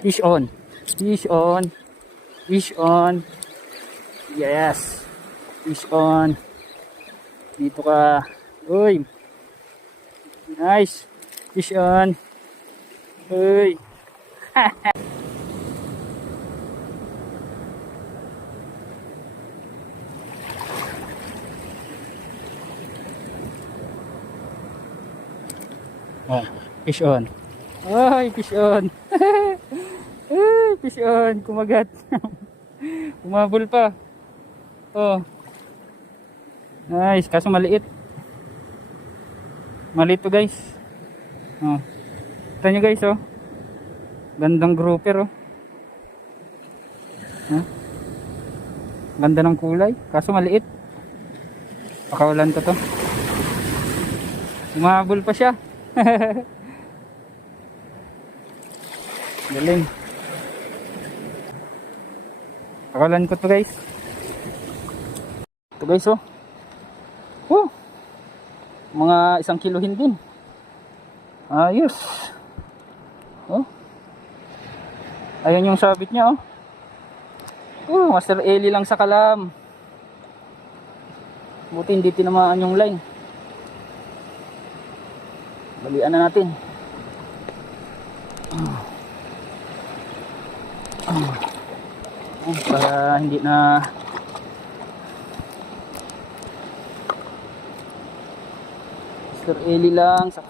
Fish on. Fish on. Fish on. Yes. Fish on. Dito ka. Uy. Nice. Fish on. Uy. Oh, fish on. Ay, fish on. Ay, fish on. Kumagat. Umabol pa. Oh. Nice. Kaso maliit. Maliit to guys. Oh. Kita nyo guys oh. Gandang grouper oh. Huh? Ganda ng kulay. Kaso maliit. Pakawalan to. Umabol pa siya. Galing. Pakawalan ko to guys. Ito guys oh. Oh. Mga 1 kilohin din. Ayos. Oh. Ayan yung sabit niya oh. Oh, Master Eli lang sa kalam. Buti hindi tinamaan yung line. Balian na natin. Para hindi na Master Eli lang sa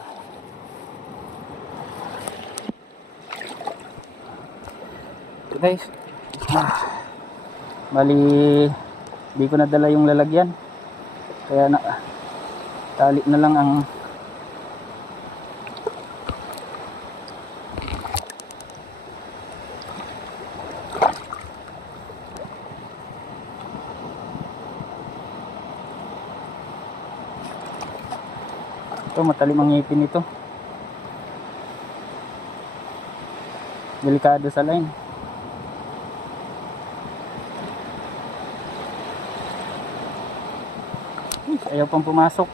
guys. Bali hindi ko nadala yung lalagyan, kaya na tali na lang ang ito. Matalim ang ngipin nito, delikado sa line. Ayaw pang pumasok.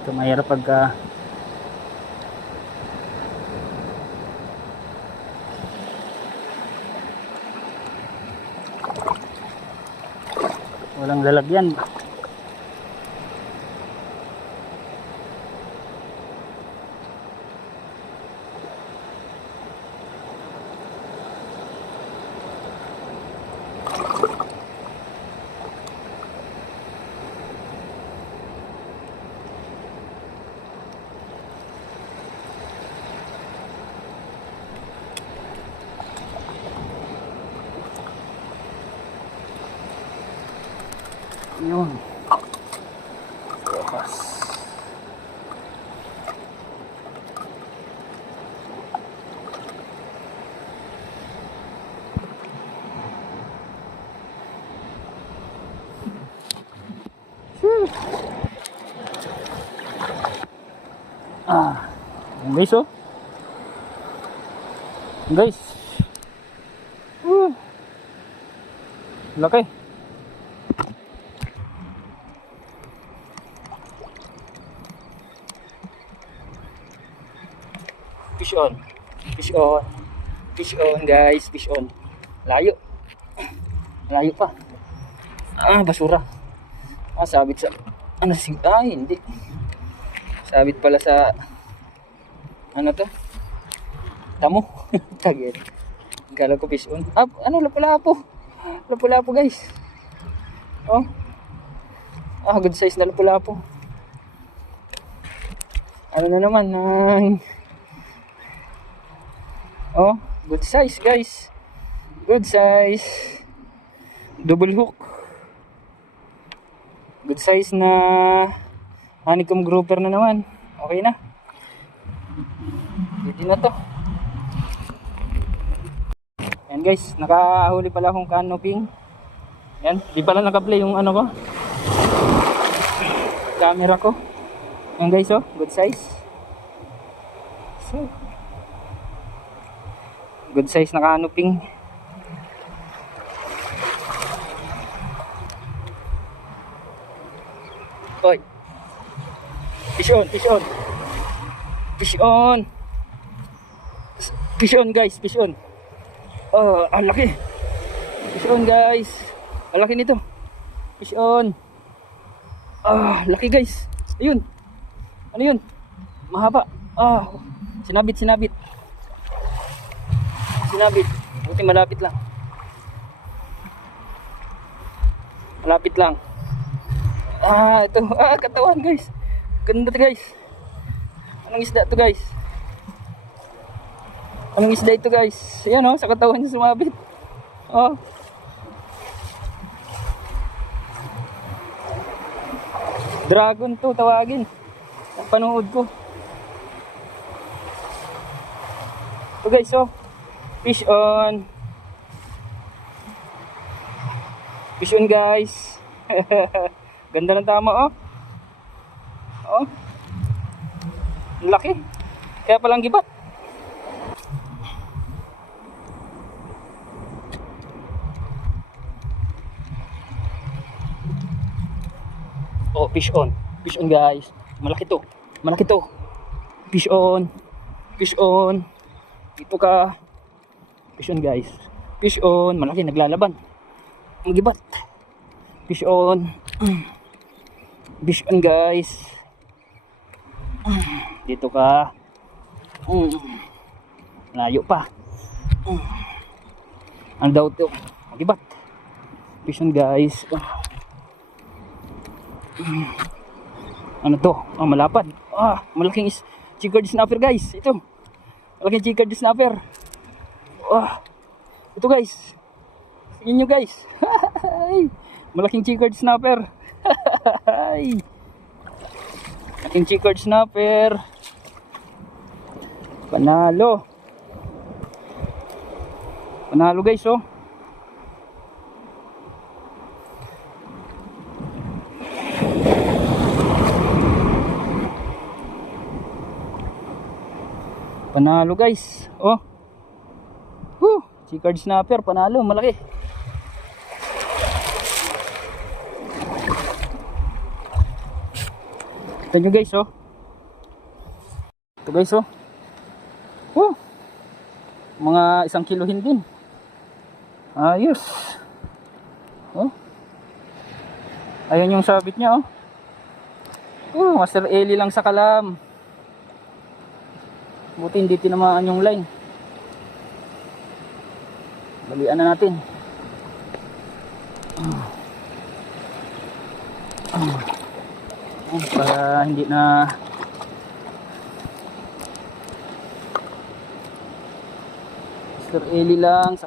Ito mahirap pagka walang lalagyan. Yun. Wakas. Ayan guys, oh. Ayan guys. Laki. Fish on. Fish on. Fish on guys, fish on. Layo. Layo pa. Basura. Sabit sa ano hindi. Sabit pala sa ano to? Tamo. Tagin. Kala ko fish on. Lapu-lapu. Lapu-lapu guys. Oh. Good size na lapu-lapu. Ano na naman? Good size guys. Good size. Double hook. Good size na honeycomb grouper na naman. Okay na. Pwede na to. Yan guys, nakahuli pala akong canoping. Yan, di pala naka-play yung ano ko. Camera ko. Yan guys, oh, good size. So, good size na canoping. Oy. Fish on, fish on. Fish on. Fish on guys, fish on. Ang laki. Fish on guys. Ang laki nito. Fish on. Laki guys. Ayun. Ano yun? Mahaba. Sinabit. Sinabit. Buti malapit lang. Malapit lang. Ito. Katawan guys. Ganda to guys. Anong isda to guys? Anong isda ito guys? Ayan oh, sa katawan niya sumabit. Dragon to tawagin. Ang panood ko. Ito guys, oh. Fish on. Fish on guys. Ganda ng tama, oh. Laki. Kaya palang gibat. Fish on. Fish on guys. Malaki to. Malaki to. Fish on. Fish on. Dito ka. Fish on guys. Fish on. Malaki, naglalaban. Ang gibat. Fish on. Fish on guys. Dito ka. Layo pa. Ang daw to. Ang gibat. Fish on guys. Ano to? Malapad. Malaking chickered snapper guys. Ito. Malaking chickered snapper. Ito guys. Tingnan nyo guys. Malaking chickered snapper. Malaking chickered snapper. Panalo. Panalo guys, oh. Panalo guys. Chickered snapper, panalo, malaki. Ito nyo guys, oh. Ito guys, oh. Mga 1 kilohin din. Ayos. Ayun yung sabit niya, oh. Master Eli lang sa kalam. Buti hindi tinamaan yung line. Balian na natin. Para hindi na Mr. Eli lang sa